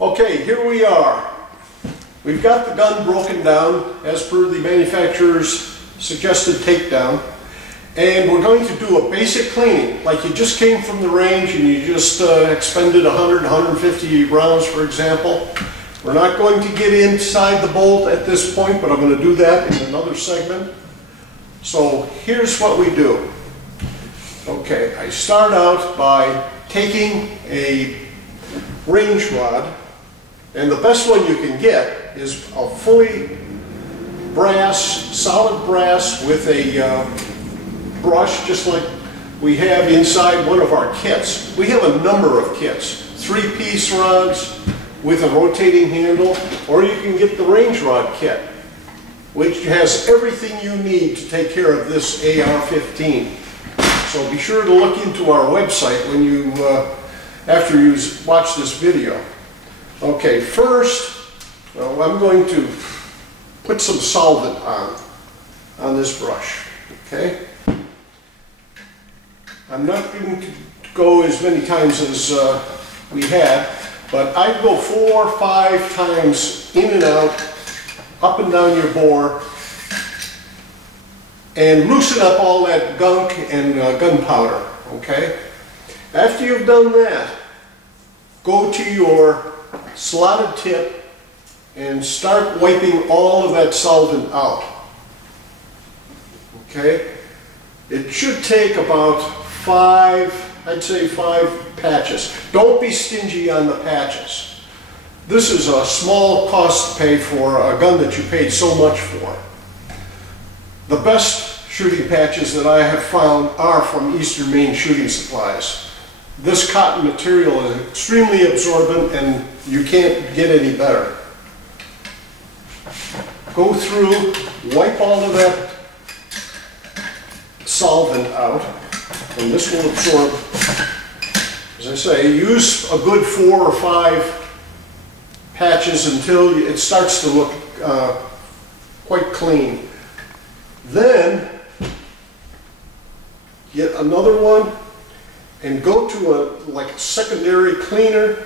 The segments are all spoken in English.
Okay, here we are. We've got the gun broken down as per the manufacturer's suggested takedown, and we're going to do a basic cleaning, like you just came from the range and you just expended 100, 150 rounds, for example. We're not going to get inside the bolt at this point, but I'm going to do that in another segment. So here's what we do. Okay, I start out by taking a range rod, and the best one you can get is a fully solid brass with a brush, just like we have inside one of our kits. We have a number of kits, 3-piece rods with a rotating handle, or you can get the range rod kit, which has everything you need to take care of this AR15. So be sure to look into our website when you, after you watch this video. Okay, first, I'm going to put some solvent on this brush, okay? I'm not going to go as many times as we had, but I'd go 4 or 5 times in and out, up and down your bore, and loosen up all that gunk and gunpowder, okay? After you've done that, go to your slotted tip and start wiping all of that solvent out, okay? It should take about 5, I'd say 5 patches. Don't be stingy on the patches. This is a small cost to pay for a gun that you paid so much for. The best shooting patches that I have found are from Eastern Maine Shooting Supplies. This cotton material is extremely absorbent and you can't get any better. Go through, wipe all of that solvent out, and this will absorb. As I say, use a good 4 or 5 patches until it starts to look quite clean. Then get another one and go to a secondary cleaner,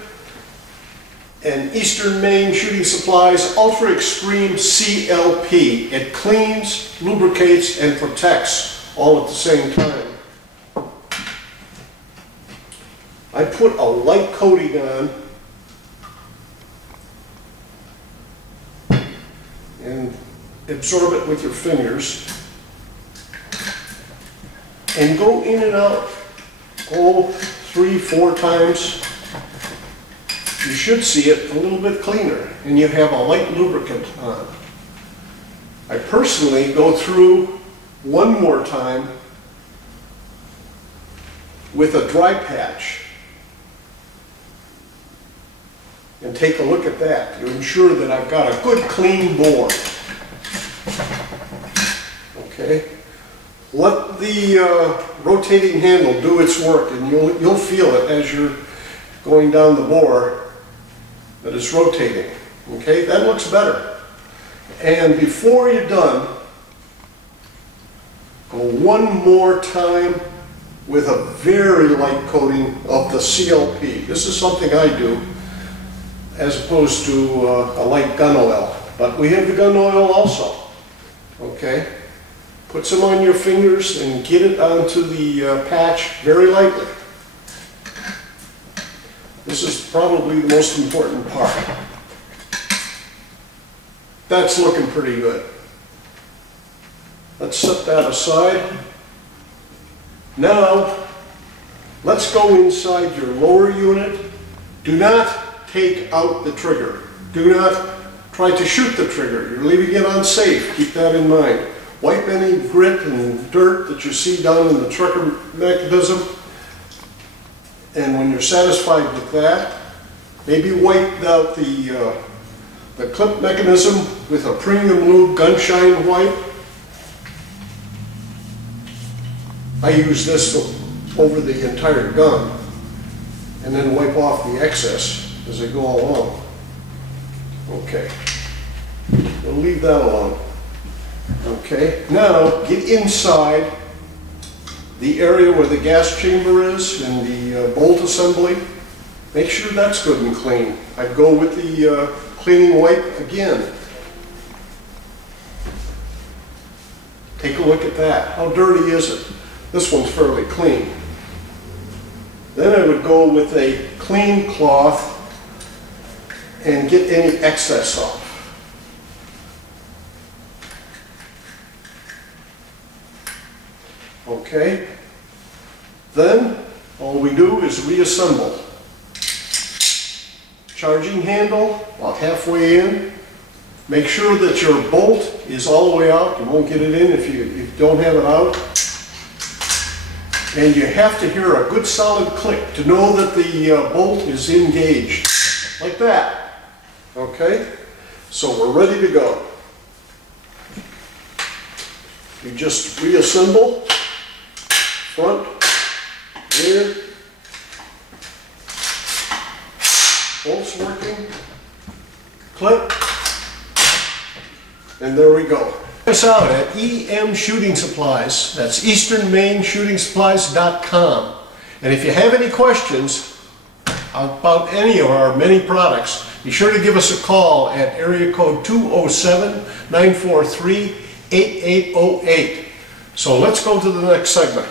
and Eastern Maine Shooting Supplies Ultra Extreme CLP. It cleans, lubricates, and protects all at the same time. I put a light coating on and absorb it with your fingers, and go in and out, 3, 4 times. You should see it a little bit cleaner, and you have a light lubricant on. I personally go through one more time with a dry patch and take a look at that to ensure that I've got a good clean bore. Okay, let the rotating handle do its work, and you'll feel it as you're going down the bore that it's rotating. Okay, that looks better. And before you're done, go one more time with a very light coating of the CLP. This is something I do as opposed to a light gun oil, but we have the gun oil also. Okay, put some on your fingers and get it onto the patch very lightly. This is probably the most important part. That's looking pretty good. Let's set that aside. Now, let's go inside your lower unit. Do not take out the trigger. Do not try to shoot the trigger. You're leaving it unsafe. Keep that in mind. Wipe any grit and dirt that you see down in the trigger mechanism. And when you're satisfied with that, maybe wipe out the clip mechanism with a premium lube gun shine wipe. I use this over the entire gun and then wipe off the excess as I go along. Okay, we'll leave that alone. Okay, now get inside the area where the gas chamber is and the bolt assembly. Make sure that's good and clean. I'd go with the cleaning wipe again. Take a look at that. How dirty is it? This one's fairly clean. Then I would go with a clean cloth and get any excess off. Okay. Then all we do is reassemble. Charging handle about halfway in. Make sure that your bolt is all the way out. You won't get it in if you don't have it out. And you have to hear a good solid click to know that the bolt is engaged. Like that. Okay? So we're ready to go. You just reassemble. Front, rear. Bolts working. Clip. And there we go. Check us out at EM Shooting Supplies. That's easternmaineshootingsupplies.com. And if you have any questions about any of our many products, be sure to give us a call at area code 207-943-8808. So let's go to the next segment.